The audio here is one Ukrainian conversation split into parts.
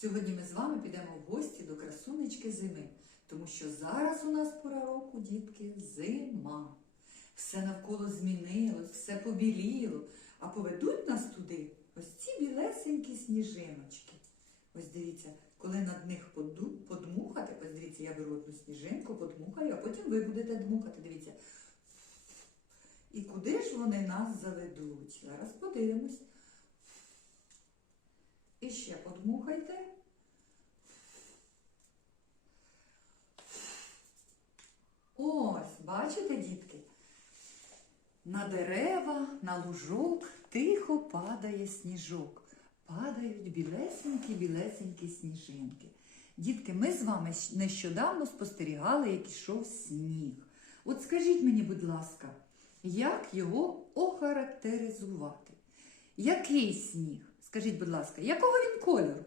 Сьогодні ми з вами підемо в гості до красунечки зими, тому що зараз у нас пора року, дітки, зима. Все навколо змінилось, все побіліло, а поведуть нас туди ось ці білесенькі сніжиночки. Ось дивіться, коли над них подмухати, ось дивіться, я беру одну сніжинку, подмухаю, а потім ви будете дмухати. Дивіться. І куди ж вони нас заведуть? Зараз подивимось. Ще подмухайте. Ось, бачите, дітки? На дерева, на лужок тихо падає сніжок. Падають білесенькі-білесенькі сніжинки. Дітки, ми з вами нещодавно спостерігали, як ішов сніг. От скажіть мені, будь ласка, як його охарактеризувати? Який сніг? Скажіть, будь ласка, якого він кольору?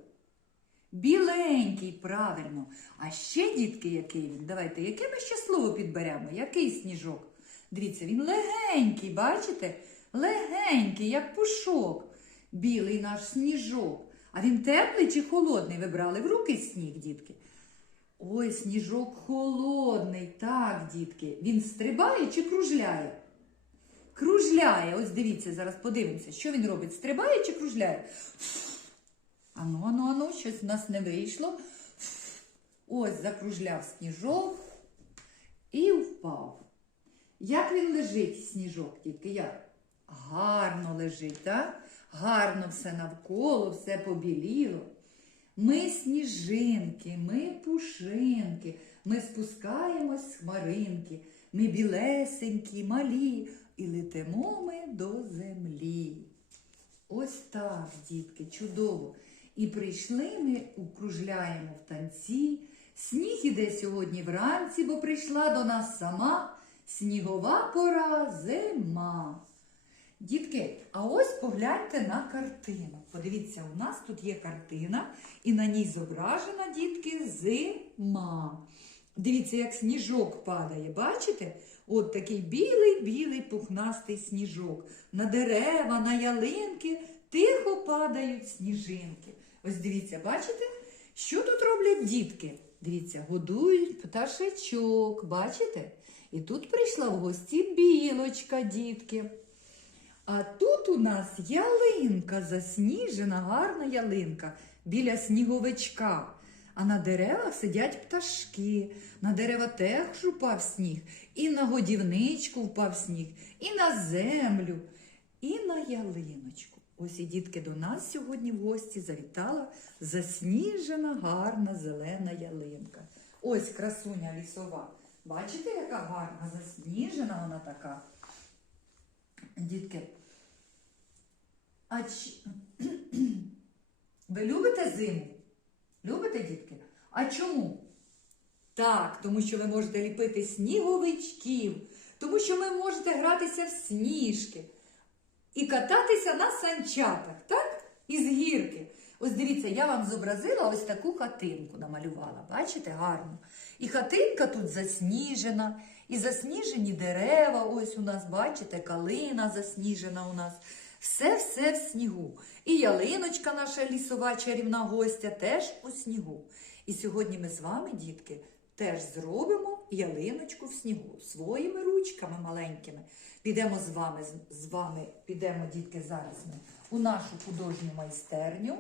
Біленький, правильно. А ще, дітки, який він? Давайте, яке ми ще слово підберемо? Який сніжок? Дивіться, він легенький, бачите? Легенький, як пушок. Білий наш сніжок. А він теплий чи холодний? Ви брали в руки сніг, дітки? Ой, сніжок холодний. Так, дітки. Він стрибає чи кружляє? Кружляє. Ось дивіться, зараз подивимося, що він робить. Стрибає чи кружляє? Ану, ану, ану, щось в нас не вийшло. Ось закружляв сніжок і впав. Як він лежить, сніжок, дітки? Як? Гарно лежить, так? Гарно все навколо, все побіліло. Ми сніжинки, ми пушинки, ми спускаємось з хмаринки, ми білесенькі, малі, і летимо ми до землі. Ось так, дітки, чудово. І прийшли ми, укружляємо в танці. Сніг іде сьогодні вранці, бо прийшла до нас сама снігова пора зима. Дітки, а ось погляньте на картину. Подивіться, у нас тут є картина, і на ній зображена, дітки, зима. Дивіться, як сніжок падає. Бачите? От такий білий-білий пухнастий сніжок. На дерева, на ялинки тихо падають сніжинки. Ось дивіться, бачите, що тут роблять дітки? Дивіться, годують пташечок, бачите? І тут прийшла в гості білочка, дітки. А тут у нас ялинка засніжена, гарна ялинка біля сніговичка. А на деревах сидять пташки. На дерева теж упав сніг, і на годівничку впав сніг, і на землю, і на ялиночку. Ось і дітки до нас сьогодні в гості завітала засніжена, гарна зелена ялинка. Ось красуня лісова. Бачите, яка гарна, засніжена вона така. Дітки, а чи... ви любите зиму? Любите, дітки? А чому? Так, тому що ви можете ліпити сніговичків, тому що ви можете гратися в сніжки і кататися на санчатах, так? Із гірки. Ось дивіться, я вам зобразила ось таку хатинку намалювала. Бачите, гарно. І хатинка тут засніжена, і засніжені дерева. Ось у нас, бачите, калина засніжена у нас. Все-все в снігу. І ялиночка, наша лісова чарівна гостя, теж у снігу. І сьогодні ми з вами, дітки, теж зробимо ялиночку в снігу своїми ручками маленькими. Підемо з вами, з- вами, підемо, дітки, зараз ми у нашу художню майстерню.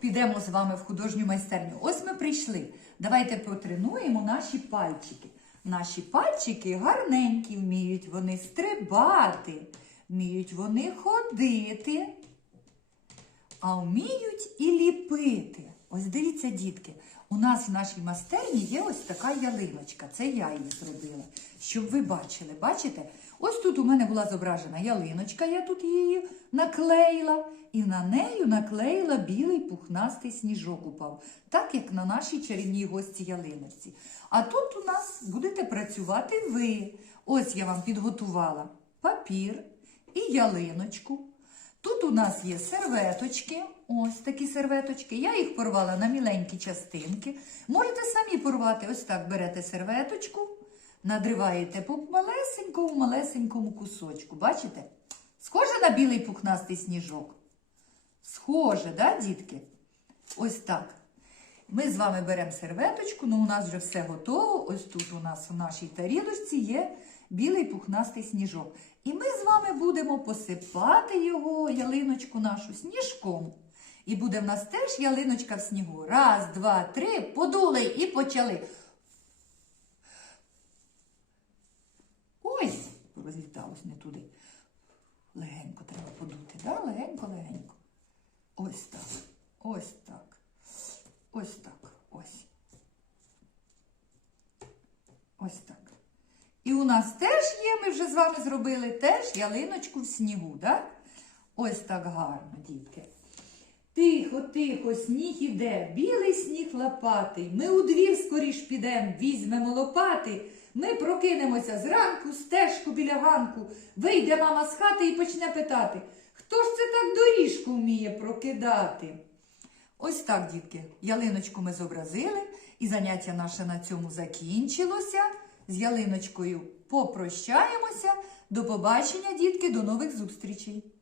Підемо з вами в художню майстерню. Ось ми прийшли. Давайте потренуємо наші пальчики. Наші пальчики гарненькі, вміють вони стрибати, вміють вони ходити, а вміють і ліпити. Ось дивіться, дітки, у нас в нашій майстерні є ось така ялиночка. Це я її зробила. Щоб ви бачили, бачите? Ось тут у мене була зображена ялиночка, я тут її наклеїла, і на нею наклеїла білий пухнастий сніжок упав, так як на нашій чарівній гості ялиночці. А тут у нас будете працювати ви. Ось я вам підготувала папір і ялиночку. Тут у нас є серветочки, ось такі серветочки. Я їх порвала на міленькі частинки. Можете самі порвати, ось так берете серветочку, надриваєте по малесенькому, малесенькому кусочку. Бачите? Схоже на білий пухнастий сніжок. Схоже, да, дітки? Ось так. Ми з вами беремо серветочку, ну у нас вже все готово. Ось тут у нас у нашій тарілочці є білий пухнастий сніжок. І ми з вами будемо посипати його, ялиночку нашу, сніжком. І буде в нас теж ялиночка в снігу. Раз, два, три, подули і почали. Ой, розліталось не туди. Легенько треба подути, да? легенько, легенько. Ось так. Ось так. Ось так. Ось. Ось так. І у нас теж є, ми вже з вами зробили теж ялиночку в снігу, так? Ось так гарно, дітки. Тихо, тихо, сніг іде, білий сніг лопатий. Ми у двір скоріш підем, візьмемо лопати. Ми прокинемося зранку, стежку біля ганку. Вийде мама з хати і почне питати, хто ж це так доріжку вміє прокидати? Ось так, дітки, ялиночку ми зобразили, і заняття наше на цьому закінчилося. З ялиночкою попрощаємося. До побачення, дітки, до нових зустрічей!